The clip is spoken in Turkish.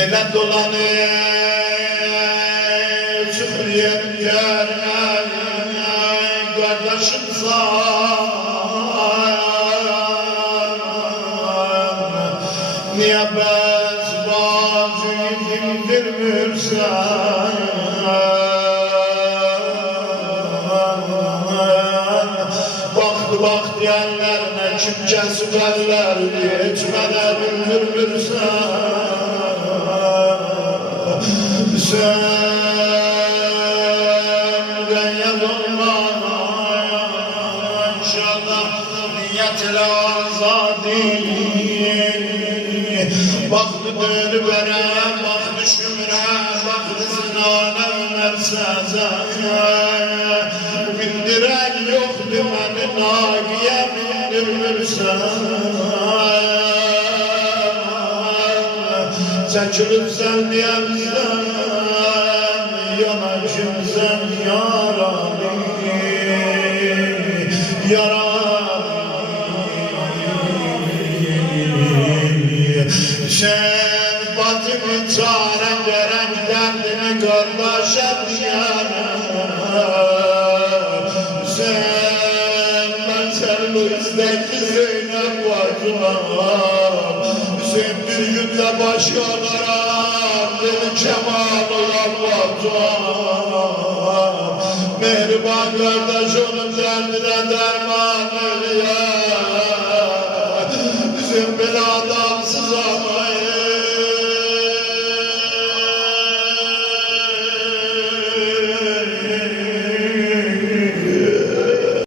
Ele dolanır çıkıyor yerine kardeşim sen niye bezbazı dindirmirsen baktı diyenlerine kim kesip ellerini etmeden öldürmürsen senden yazılmana inşallah niyetle azadin baktı dönübere baktı şümre baktı zinane mersezen bindiren yok dümeni nagiye bindirmirsen çekilip sen diyemsen yanacım sen yaralı sen batımı çare veren derdine kardeşe sen ben senin istekli Zeynep vardım sen bir günde başkalara beni kemalı Allah'ım mehriban kardeş onun derdine derman eyle bizim belada